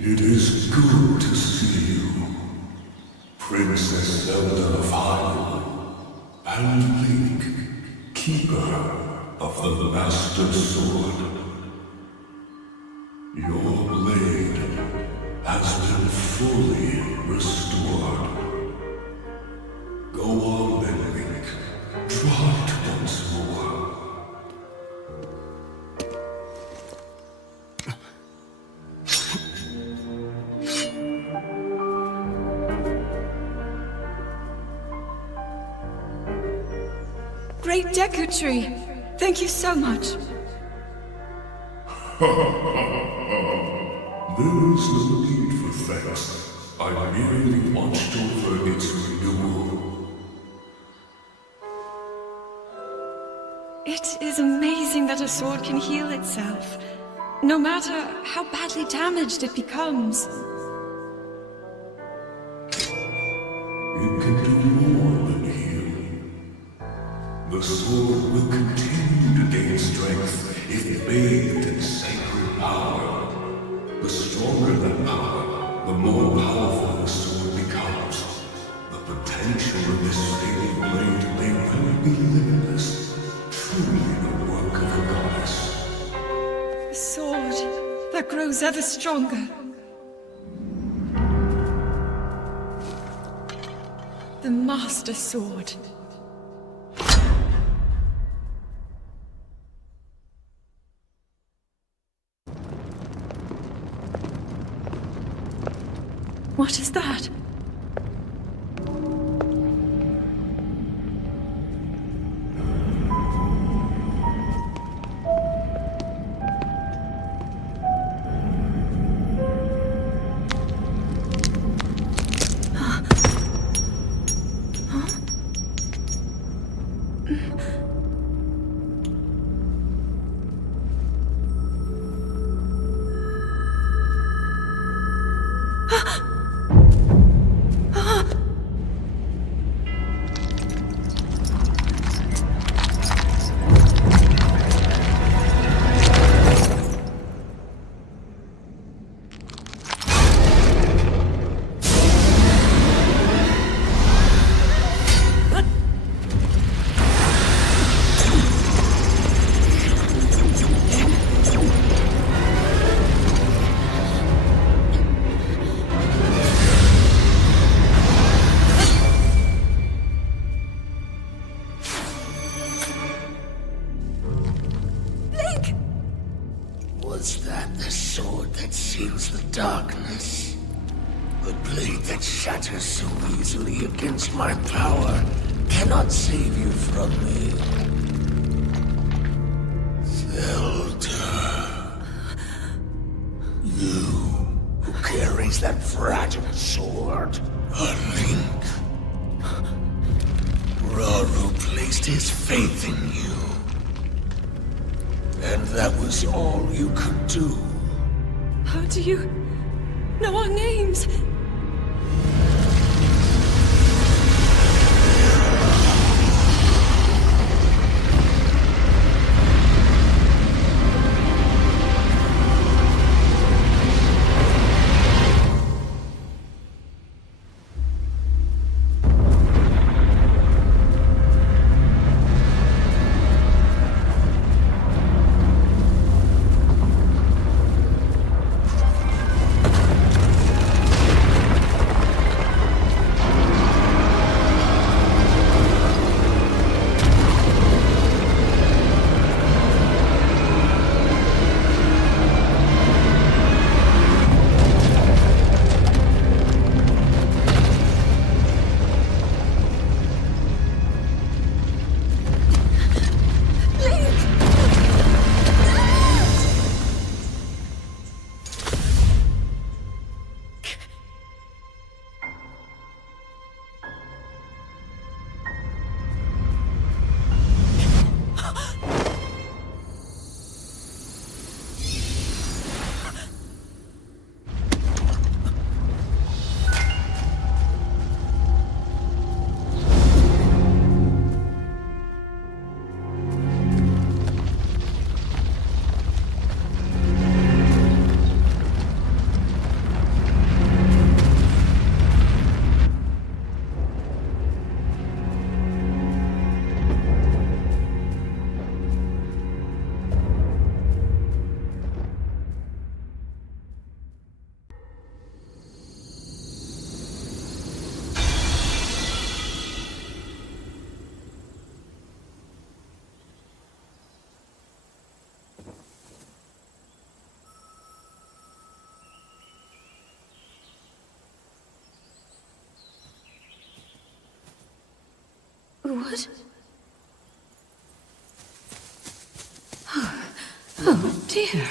It is good to see you, Princess Zelda of Hyrule, and Link, Keeper of the Master Sword. Your blade has been fully restored. Go on then, Link. Try it once more. Great Deku Tree! Thank you so much. There is no need for thanks. I merely watched over its renewal. It is amazing that a sword can heal itself, no matter how badly damaged it becomes. It can do more than heal. The sword will continue to gain strength if bathed in sacred power. The stronger that power, the more powerful the sword becomes. The potential of this faded blade may well be limitless. Truly the work of a goddess. A sword that grows ever stronger. The Master Sword. What is that? Was that the sword that seals the darkness? The blade that shatters so easily against my power cannot save you from me. Zelda. You who carries that fragile sword. A Link. Raru placed his faith in you. And that was all you could do. How do you know our names? What? Oh, dear.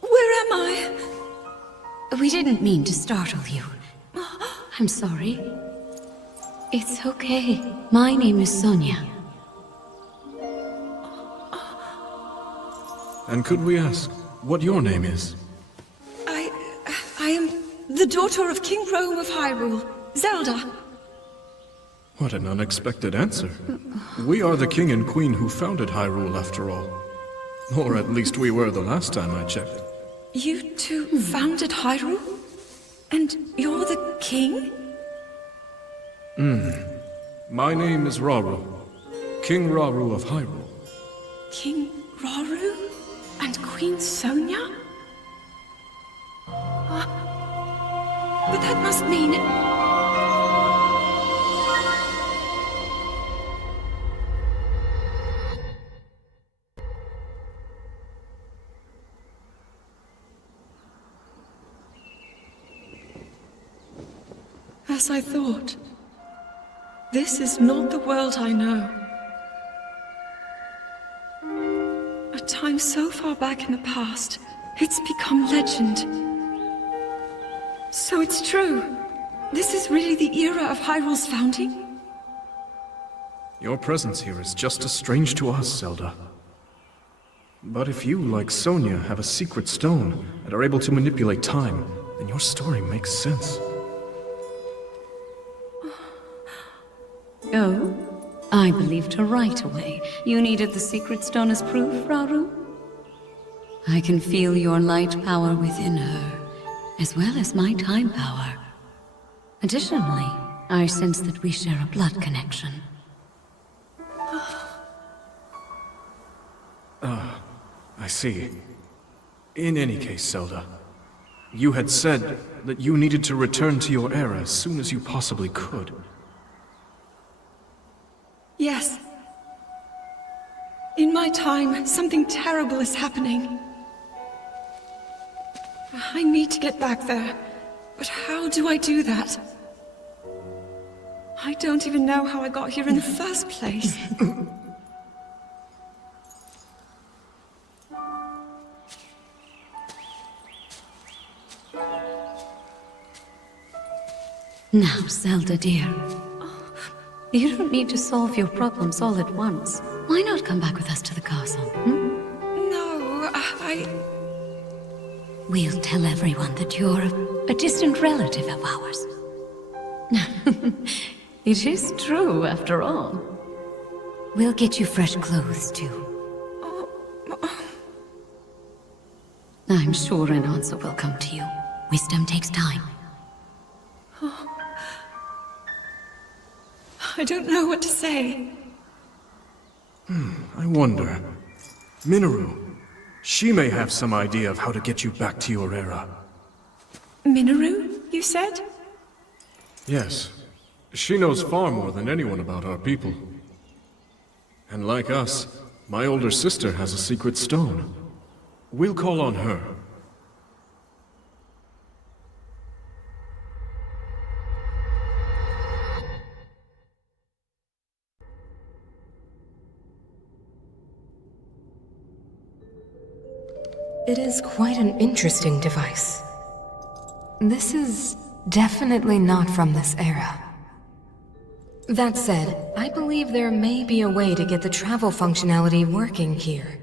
Where am I? We didn't mean to startle you. I'm sorry. It's okay. My name is Sonia. And could we ask what your name is? I am the daughter of King Rome of Hyrule, Zelda. What an unexpected answer. We are the king and queen who founded Hyrule, after all. Or at least we were the last time I checked. You two founded Hyrule? And you're the king? My name is Rauru, King Rauru of Hyrule. King Rauru? And Queen Sonia? But that must mean... As I thought. This is not the world I know. A time so far back in the past, it's become legend. So it's true. This is really the era of Hyrule's founding? Your presence here is just as strange to us, Zelda. But if you, like Sonia, have a secret stone and are able to manipulate time, then your story makes sense. Oh? I believed her right away. You needed the secret stone as proof, Rauru? I can feel your light power within her, as well as my time power. Additionally, I sense that we share a blood connection. I see. In any case, Zelda, you had said that you needed to return to your era as soon as you possibly could. Yes. In my time, something terrible is happening. I need to get back there. But how do I do that? I don't even know how I got here in the first place. Now, Zelda dear. You don't need to solve your problems all at once. Why not come back with us to the castle, No, We'll tell everyone that you're a distant relative of ours. It is true, after all. We'll get you fresh clothes, too. I'm sure an answer will come to you. Wisdom takes time. I don't know what to say. I wonder. Minoru. She may have some idea of how to get you back to your era. Minoru, you said? Yes. She knows far more than anyone about our people. And like us, my older sister has a secret stone. We'll call on her. It is quite an interesting device. This is definitely not from this era. That said, I believe there may be a way to get the travel functionality working here.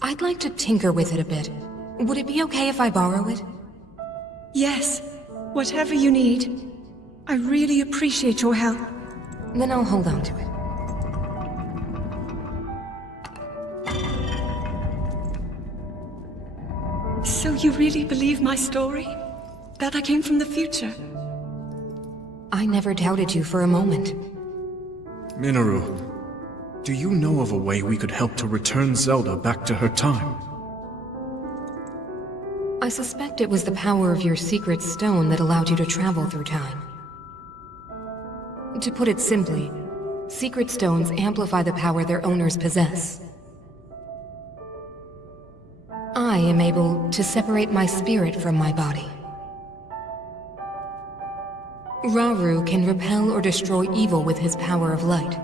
I'd like to tinker with it a bit. Would it be okay if I borrow it? Yes. Whatever you need. I really appreciate your help. Then I'll hold on to it. So you really believe my story? That I came from the future? I never doubted you for a moment. Minoru, do you know of a way we could help to return Zelda back to her time? I suspect it was the power of your secret stone that allowed you to travel through time. To put it simply, secret stones amplify the power their owners possess. I am able to separate my spirit from my body. Rauru can repel or destroy evil with his power of light.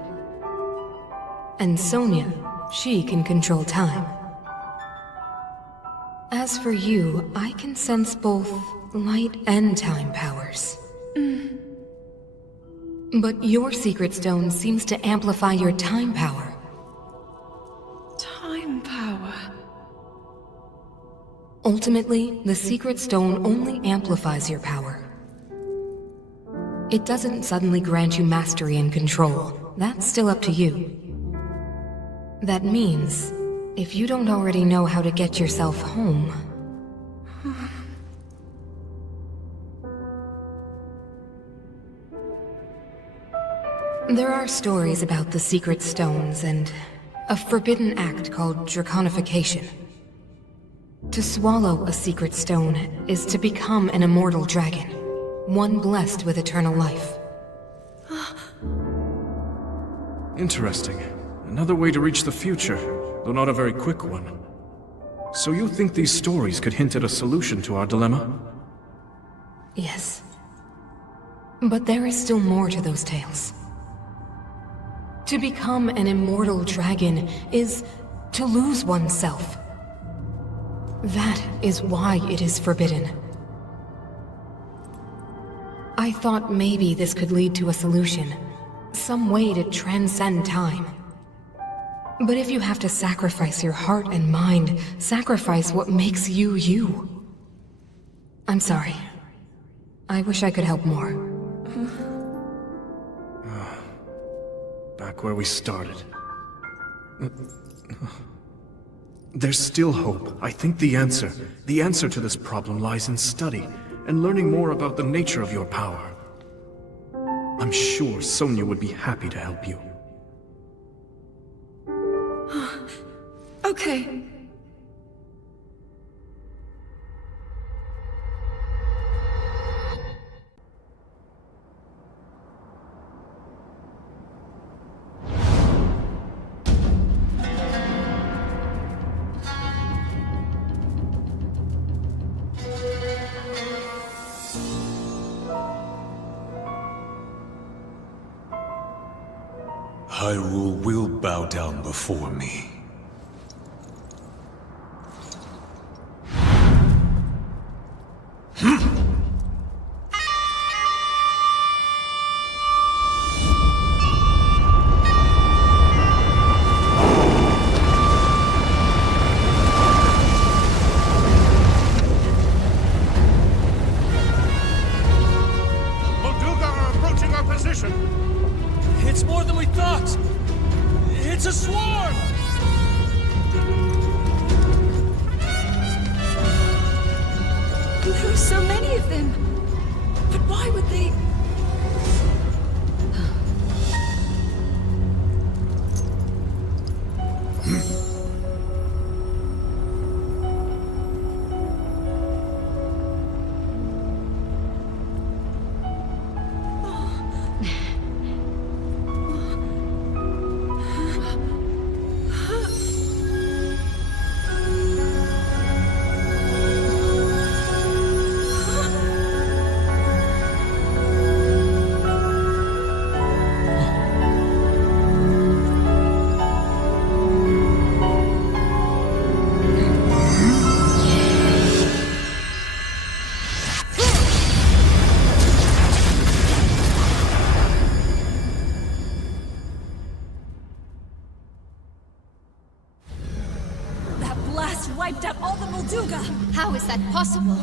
And Sonia, she can control time. As for you, I can sense both light and time powers. But your secret stone seems to amplify your time power. Time power. Ultimately, the secret stone only amplifies your power. It doesn't suddenly grant you mastery and control. That's still up to you. That means, if you don't already know how to get yourself home... There are stories about the secret stones and a forbidden act called draconification. To swallow a secret stone is to become an immortal dragon, one blessed with eternal life. Interesting. Another way to reach the future, though not a very quick one. So you think these stories could hint at a solution to our dilemma? Yes. But there is still more to those tales. To become an immortal dragon is to lose oneself. That is why it is forbidden. I thought maybe this could lead to a solution. Some way to transcend time. But if you have to sacrifice your heart and mind, sacrifice what makes you you. I'm sorry. I wish I could help more. Back where we started. There's still hope. I think the answer to this problem lies in study and learning more about the nature of your power. I'm sure Sonia would be happy to help you. Okay. Hyrule will bow down before me. Molduga are approaching our position! It's more than we thought! It's a swarm! There are so many of them. But why would they... Wiped out all the Molduga! How is that possible?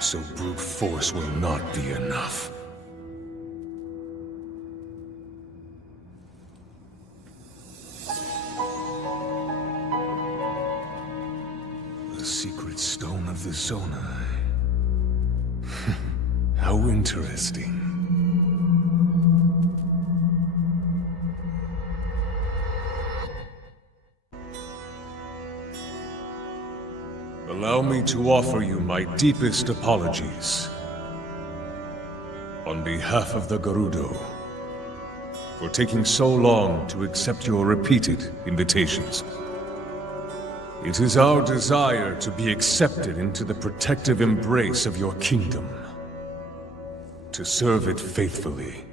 So brute force will not be enough. The secret stone of the Zonai. How interesting. Allow me to offer you my deepest apologies. On behalf of the Gerudo, for taking so long to accept your repeated invitations. It is our desire to be accepted into the protective embrace of your kingdom. To serve it faithfully.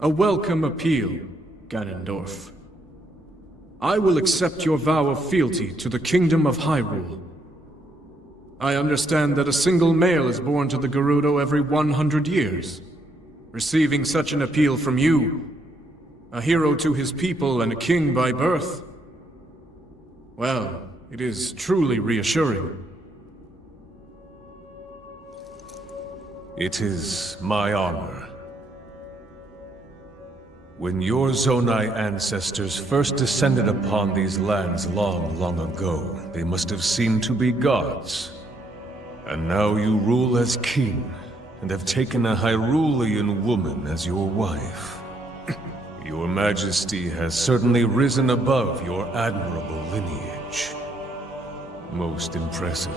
A welcome appeal, Ganondorf. I will accept your vow of fealty to the Kingdom of Hyrule. I understand that a single male is born to the Gerudo every 100 years. Receiving such an appeal from you, a hero to his people and a king by birth, well, it is truly reassuring. It is my honor. When your Zonai ancestors first descended upon these lands long, long ago, they must have seemed to be gods. And now you rule as king, and have taken a Hyrulean woman as your wife. Your Majesty has certainly risen above your admirable lineage. Most impressive.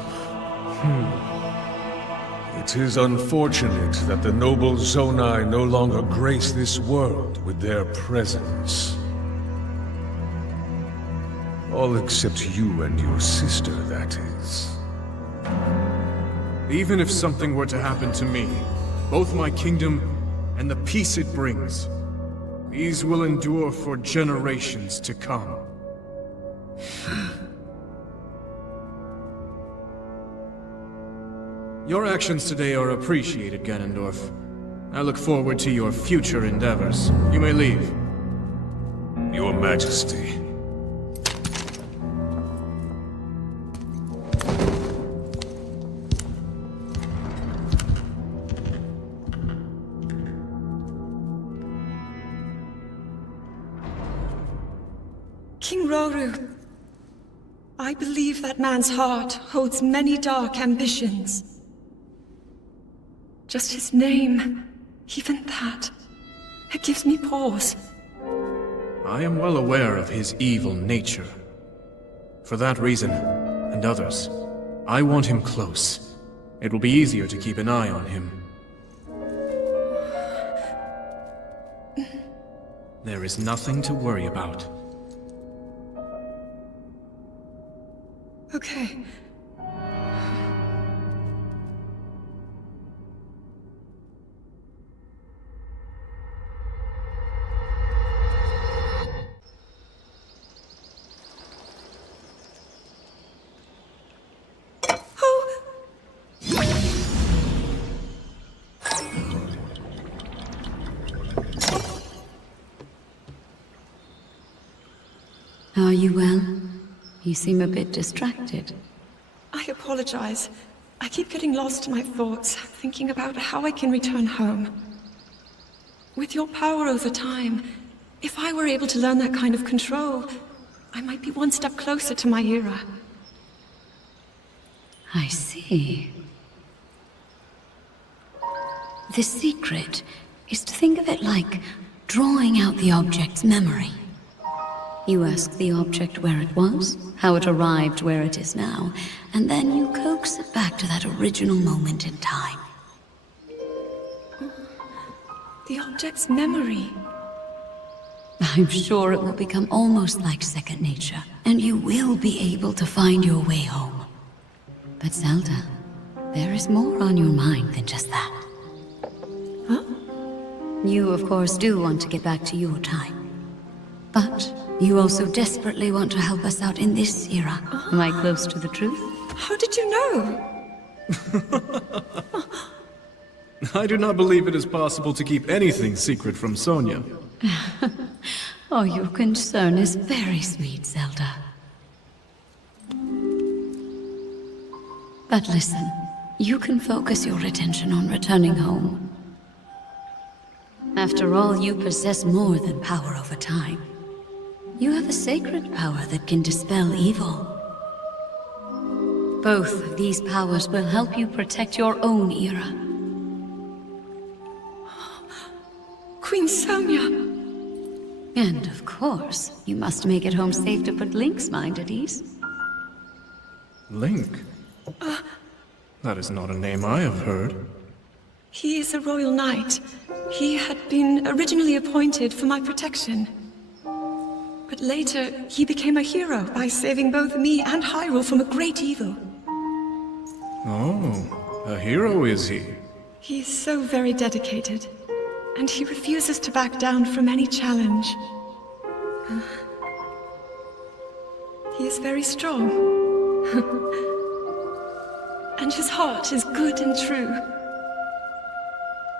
It is unfortunate that the noble Zonai no longer grace this world with their presence. All except you and your sister, that is. Even if something were to happen to me, both my kingdom and the peace it brings, these will endure for generations to come. Your actions today are appreciated, Ganondorf. I look forward to your future endeavors. You may leave. Your Majesty. King Roru, I believe that man's heart holds many dark ambitions. Just his name, even that, it gives me pause. I am well aware of his evil nature. For that reason, and others, I want him close. It will be easier to keep an eye on him. There is nothing to worry about. Okay. Are you well? You seem a bit distracted. I apologize. I keep getting lost in my thoughts, thinking about how I can return home. With your power over time, if I were able to learn that kind of control, I might be one step closer to my era. I see. The secret is to think of it like drawing out the object's memory. You ask the object where it was, how it arrived where it is now, and then you coax it back to that original moment in time. The object's memory. I'm sure it will become almost like second nature, and you will be able to find your way home. But Zelda, there is more on your mind than just that. Huh? You, of course, do want to get back to your time. But you also desperately want to help us out in this era. Am I close to the truth? How did you know? I do not believe it is possible to keep anything secret from Sonia. Oh, your concern is very sweet, Zelda. But listen, you can focus your attention on returning home. After all, you possess more than power over time. You have a sacred power that can dispel evil. Both of these powers will help you protect your own era. Queen Sonia! And of course, you must make it home safe to put Link's mind at ease. Link? That is not a name I have heard. He is a royal knight. He had been originally appointed for my protection. But later, he became a hero by saving both me and Hyrule from a great evil. Oh, a hero is he? He is so very dedicated, and he refuses to back down from any challenge. He is very strong. And his heart is good and true.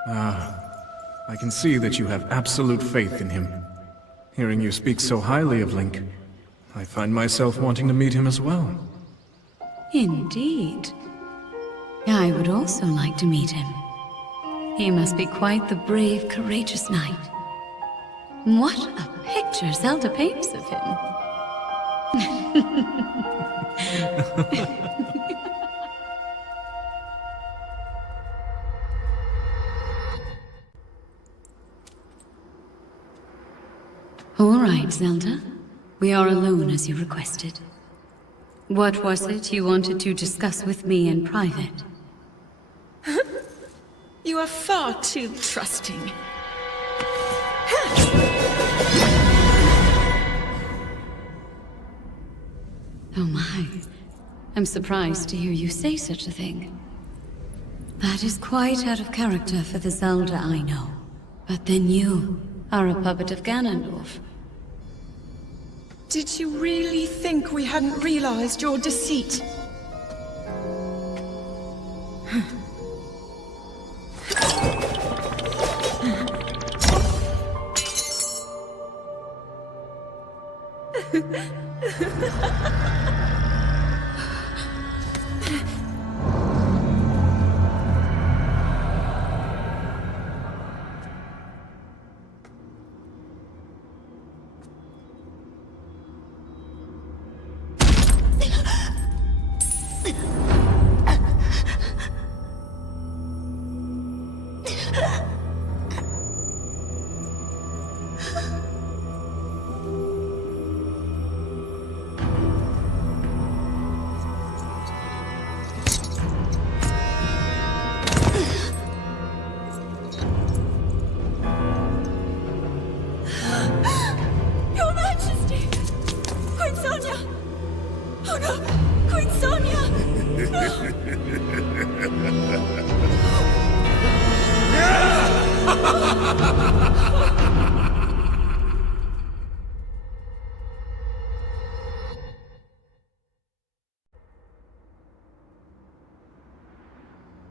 I can see that you have absolute faith in him. Hearing you speak so highly of Link, I find myself wanting to meet him as well. Indeed. I would also like to meet him. He must be quite the brave, courageous knight. What a picture Zelda paints of him. All right, Zelda. We are alone as you requested. What was it you wanted to discuss with me in private? You are far too trusting. Oh my. I'm surprised to hear you say such a thing. That is quite out of character for the Zelda I know. But then you are a puppet of Ganondorf. Did you really think we hadn't realized your deceit? Your Majesty! Queen Sonia! Oh no! Queen Sonia!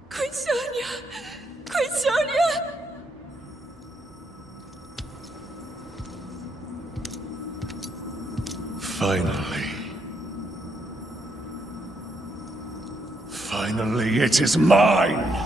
Queen Sonia! Queen Sonia! Finally. Finally, it is mine!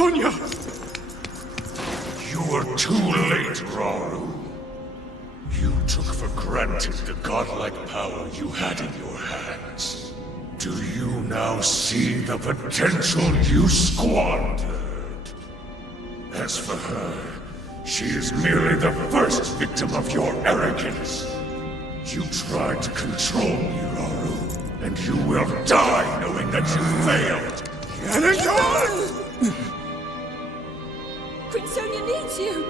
Sonia! You were too late, Rauru. You took for granted the godlike power you had in your hands. Do you now see the potential you squandered? As for her, she is merely the first victim of your arrogance. You tried to control me, Rauru, and you will die knowing that you failed. Ganondorf! Queen Sonia needs you!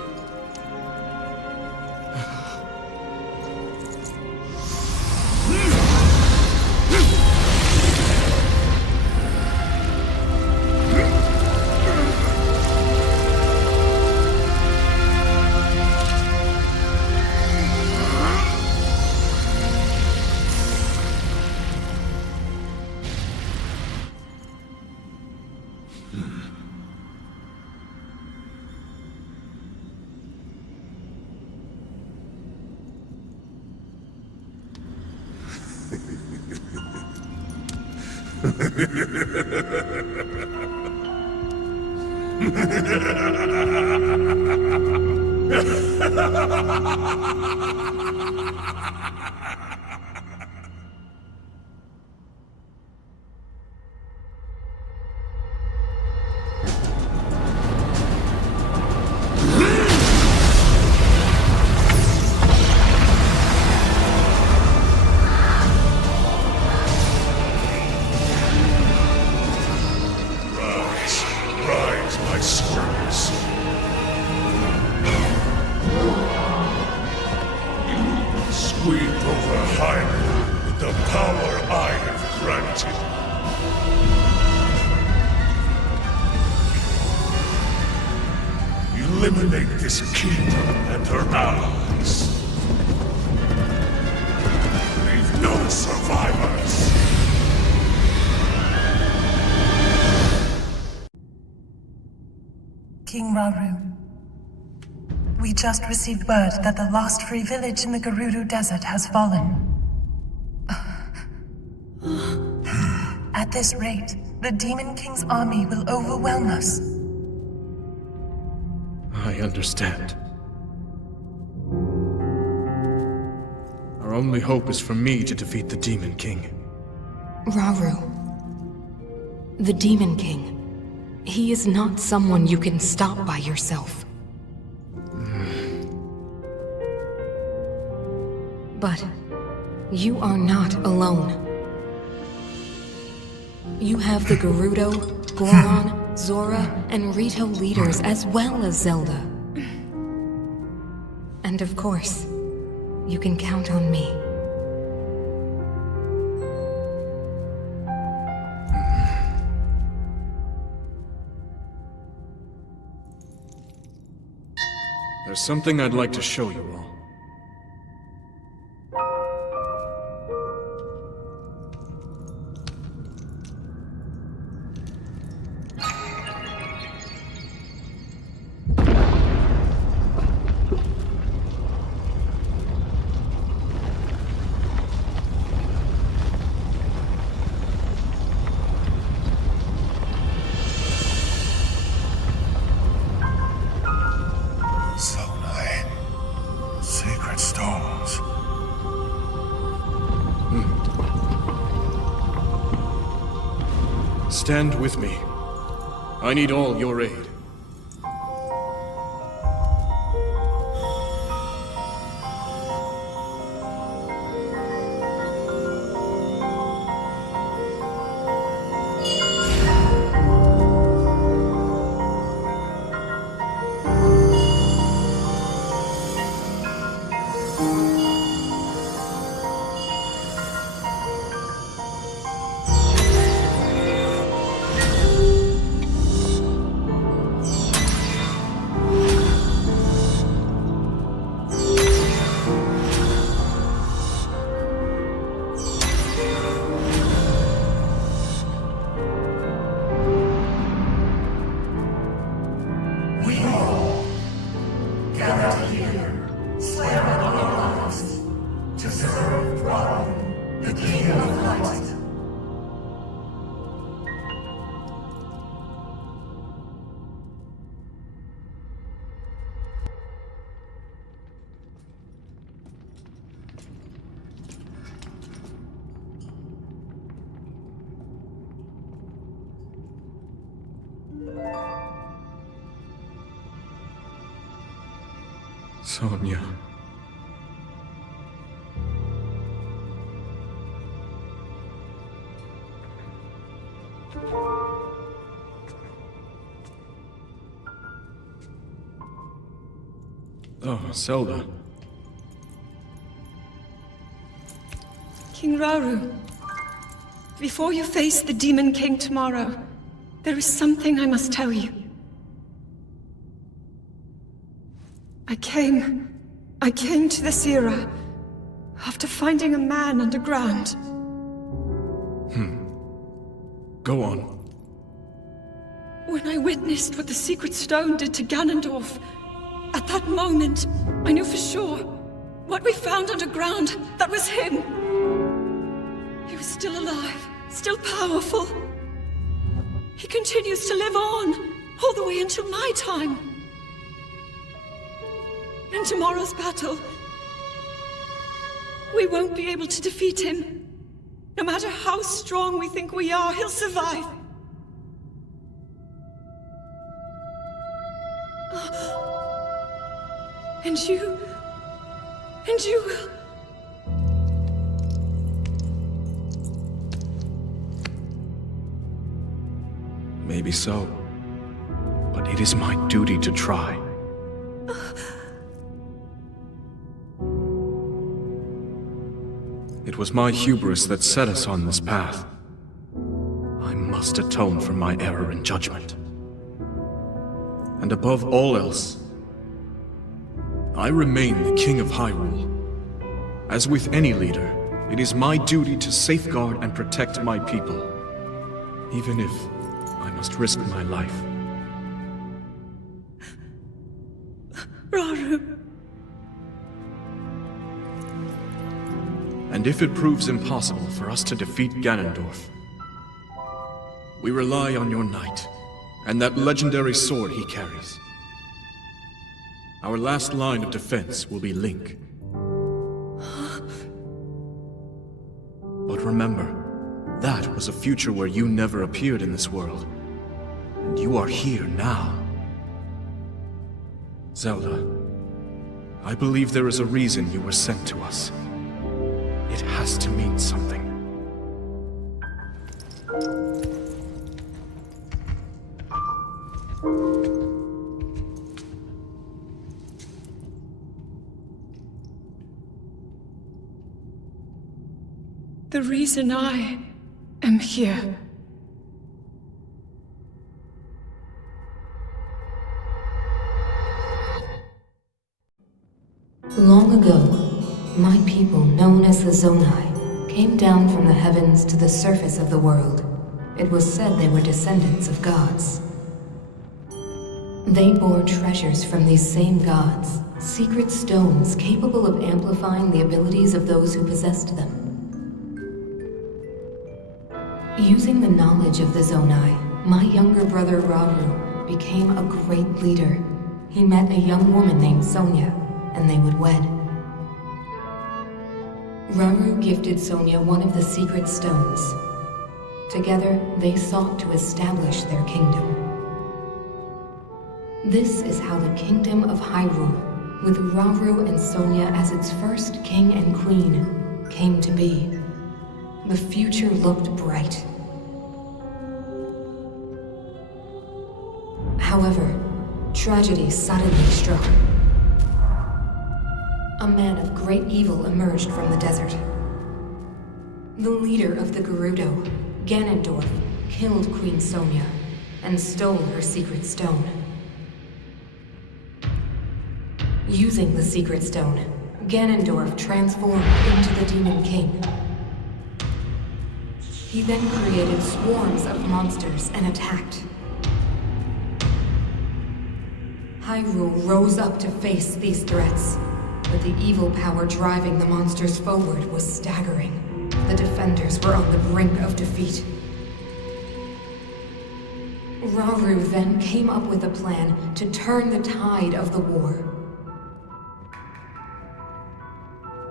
Rise, my squirrels. Sweep over Hyrule with the power I have granted. Eliminate this kingdom and her allies. Leave no survivors. King Rauru, we just received word that the lost free village in the Gerudo Desert has fallen. At this rate, the Demon King's army will overwhelm us. I understand. Our only hope is for me to defeat the Demon King. Rauru. The Demon King. He is not someone you can stop by yourself. But you are not alone. You have the Gerudo, Goron, Zora, and Rito leaders as well as Zelda. And of course, you can count on me. There's something I'd like to show you all. Sacred stones. Stand with me. I need all your aid. Sonya. Oh, Zelda. King Rauru, before you face the Demon King tomorrow, there is something I must tell you. I came to this era after finding a man underground. Go on. When I witnessed what the Secret Stone did to Ganondorf, at that moment, I knew for sure what we found underground, that was him. He was still alive, still powerful. He continues to live on, all the way until my time. In tomorrow's battle, we won't be able to defeat him. No matter how strong we think we are, he'll survive. And you will. Maybe so. But it is my duty to try. It was my hubris that set us on this path. I must atone for my error in judgment. And above all else, I remain the King of Hyrule. As with any leader, it is my duty to safeguard and protect my people, even if I must risk my life. Rauru. And if it proves impossible for us to defeat Ganondorf, we rely on your knight, and that legendary sword he carries. Our last line of defense will be Link. But remember, that was a future where you never appeared in this world. And you are here now. Zelda, I believe there is a reason you were sent to us. It has to mean something. The reason I am here. Long ago, my people, known as the Zonai, came down from the heavens to the surface of the world. It was said they were descendants of gods. They bore treasures from these same gods, secret stones capable of amplifying the abilities of those who possessed them. Using the knowledge of the Zonai, my younger brother Rauru became a great leader. He met a young woman named Sonya, and they would wed. Rauru gifted Sonya one of the secret stones. Together, they sought to establish their kingdom. This is how the kingdom of Hyrule, with Rauru and Sonya as its first king and queen, came to be. The future looked bright. However, tragedy suddenly struck. A man of great evil emerged from the desert. The leader of the Gerudo, Ganondorf, killed Queen Sonya and stole her secret stone. Using the secret stone, Ganondorf transformed into the Demon King. He then created swarms of monsters and attacked. Hyrule rose up to face these threats. But the evil power driving the monsters forward was staggering. The defenders were on the brink of defeat. Rauru then came up with a plan to turn the tide of the war.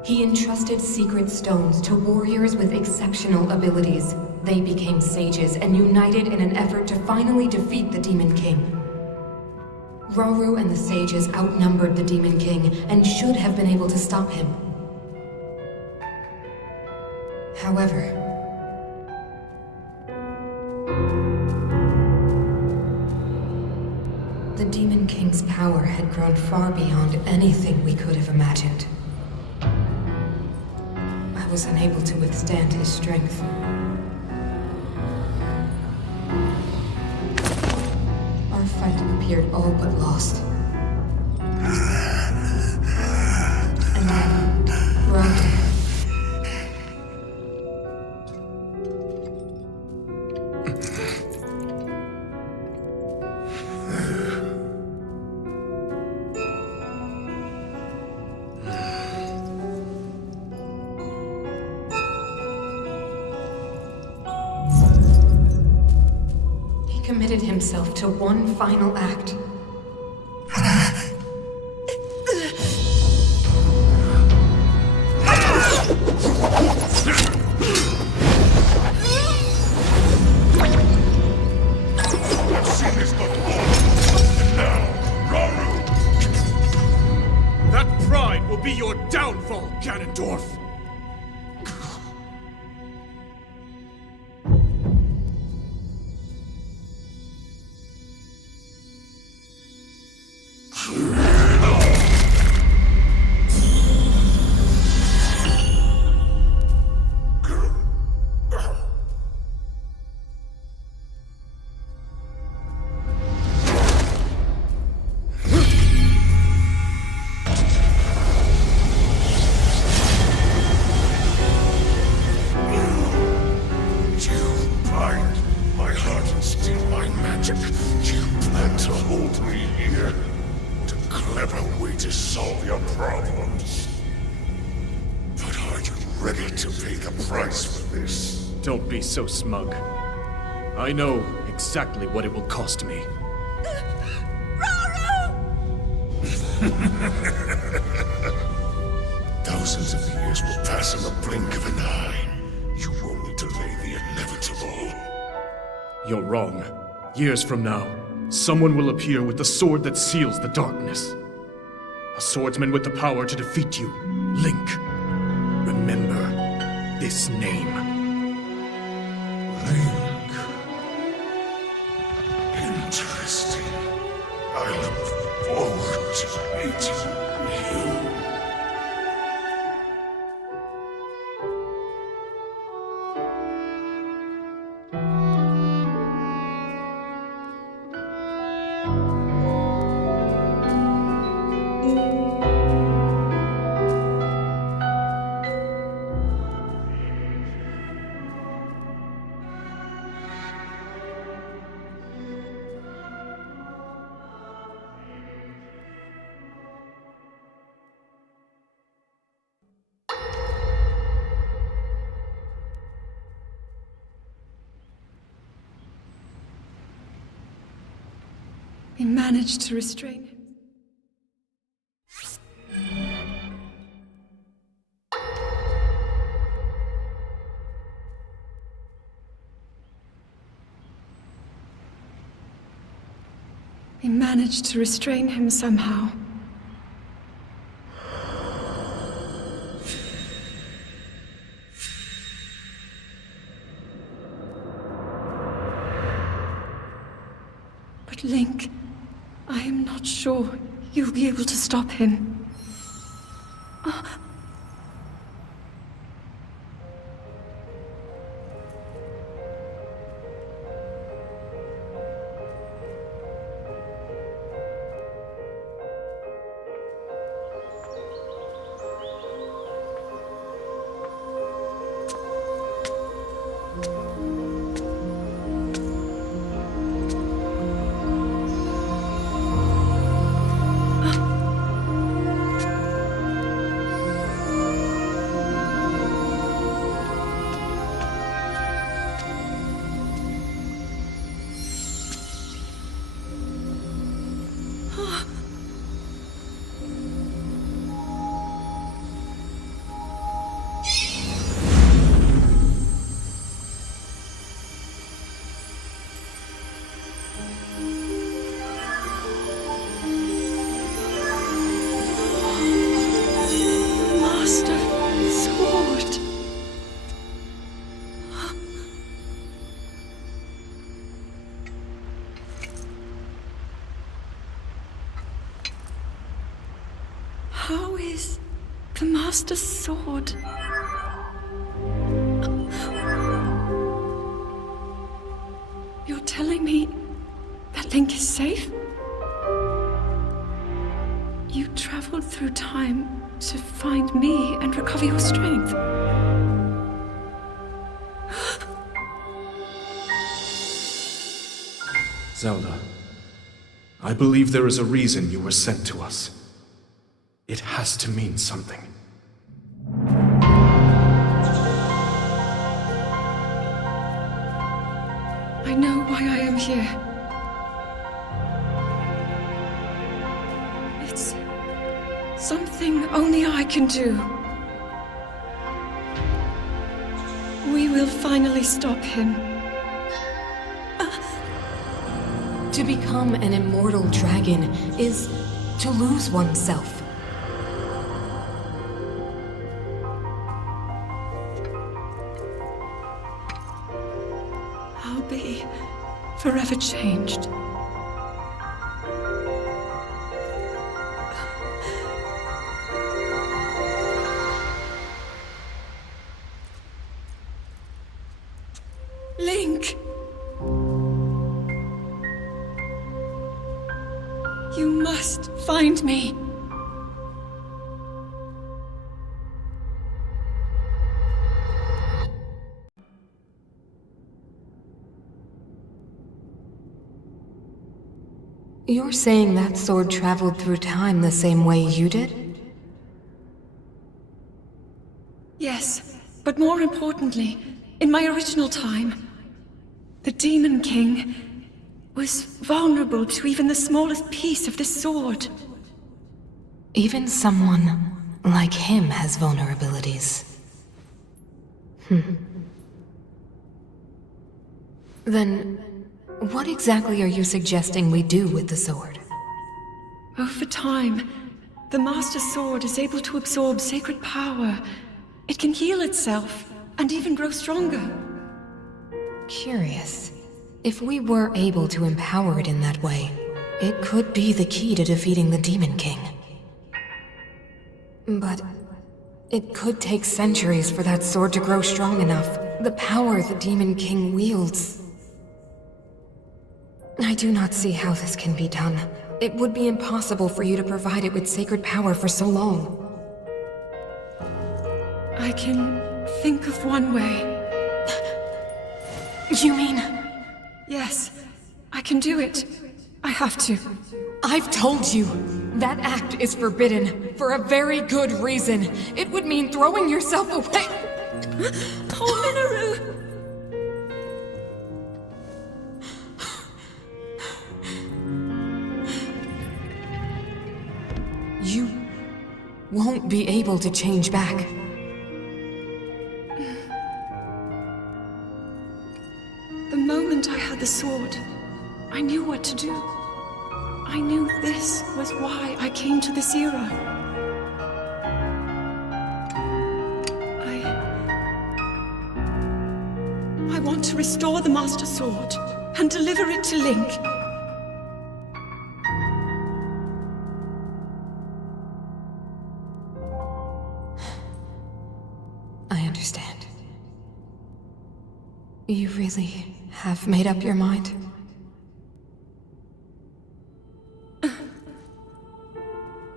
He entrusted secret stones to warriors with exceptional abilities. They became sages and united in an effort to finally defeat the Demon King. Rauru and the sages outnumbered the Demon King and should have been able to stop him. However, the Demon King's power had grown far beyond anything we could have imagined. I was unable to withstand his strength. Our fight appeared all but lost. And then, Rauru. Committed himself to one final act. That pride will be your downfall, Ganondorf! Don't be so smug. I know exactly what it will cost me. Thousands of years will pass in the blink of an eye. You only delay the inevitable. You're wrong. Years from now, someone will appear with the sword that seals the darkness. A swordsman with the power to defeat you, Link. Remember this name. Link. Interesting. I look forward to meeting you. We managed to restrain him. We managed to restrain him somehow. But Link, I am not sure you'll be able to stop him. Master Sword. You're telling me that Link is safe? You traveled through time to find me and recover your strength. Zelda, I believe there is a reason you were sent to us. It has to mean something. I know why I am here. It's something only I can do. We will finally stop him. To become an immortal dragon is to lose oneself. I'll be forever changed. Link! You must find me. You're saying that sword traveled through time the same way you did? Yes, but more importantly, in my original time, the Demon King was vulnerable to even the smallest piece of this sword. Even someone like him has vulnerabilities. Then, what exactly are you suggesting we do with the sword? Over time, the Master Sword is able to absorb sacred power. It can heal itself, and even grow stronger. Curious. If we were able to empower it in that way, it could be the key to defeating the Demon King. But it could take centuries for that sword to grow strong enough. The power the Demon King wields. I do not see how this can be done. It would be impossible for you to provide it with sacred power for so long. I can think of one way. You mean... Yes, I can do it. I have to. I've told you, that act is forbidden for a very good reason. It would mean throwing yourself away. Oh, Minoru! You won't be able to change back. The moment I had the sword, I knew what to do. I knew this was why I came to this era. I want to restore the Master Sword and deliver it to Link. I understand. You really have made up your mind?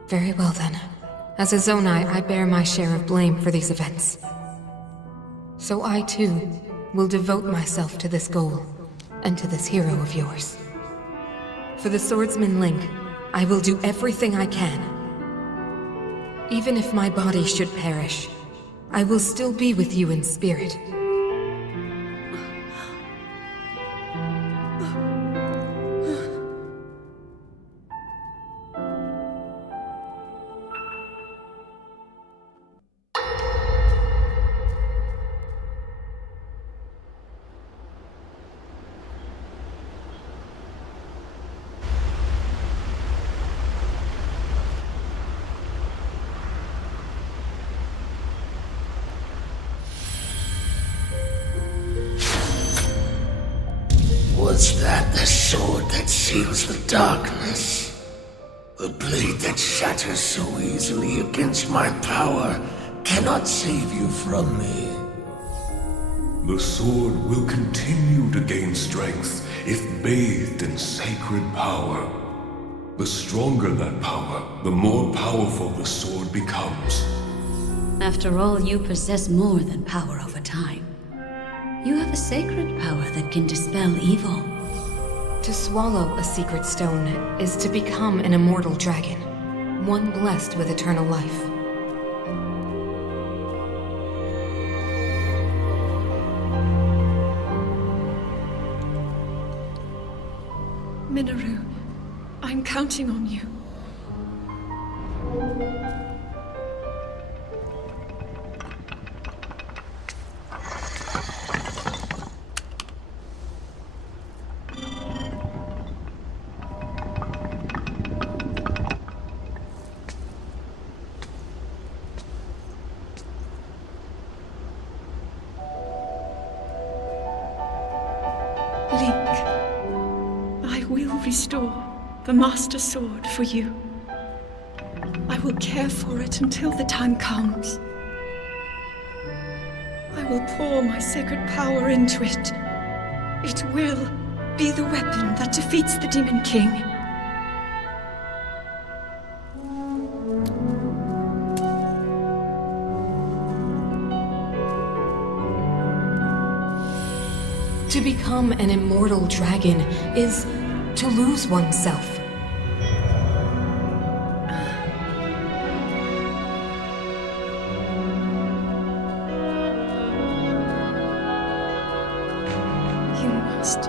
Very well then. As a Zonai, I bear my share of blame for these events. So I too will devote myself to this goal, and to this hero of yours. For the swordsman Link, I will do everything I can. Even if my body should perish, I will still be with you in spirit. Was that the sword that seals the darkness? The blade that shatters so easily against my power cannot save you from me. The sword will continue to gain strength if bathed in sacred power. The stronger that power, the more powerful the sword becomes. After all, you possess more than power over time. You have a sacred power that can dispel evil. To swallow a secret stone is to become an immortal dragon, one blessed with eternal life. Minoru, I'm counting on you. Restore the Master Sword for you. I will care for it until the time comes. I will pour my sacred power into it. It will be the weapon that defeats the Demon King. To become an immortal dragon is to lose oneself. You must.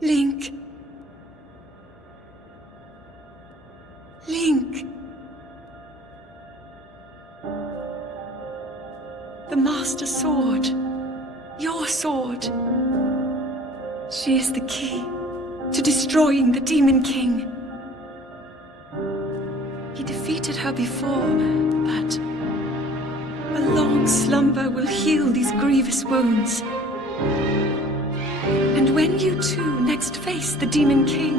Link. Link. The Master Sword. Your sword. She is the key to destroying the Demon King. He defeated her before, but a long slumber will heal these grievous wounds. And when you two next face the Demon King,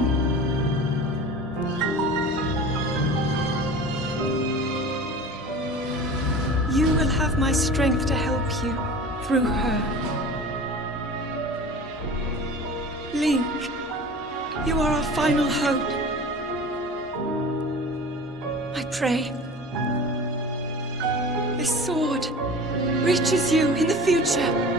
you will have my strength to help you through her. Link, you are our final hope. I pray this sword reaches you in the future.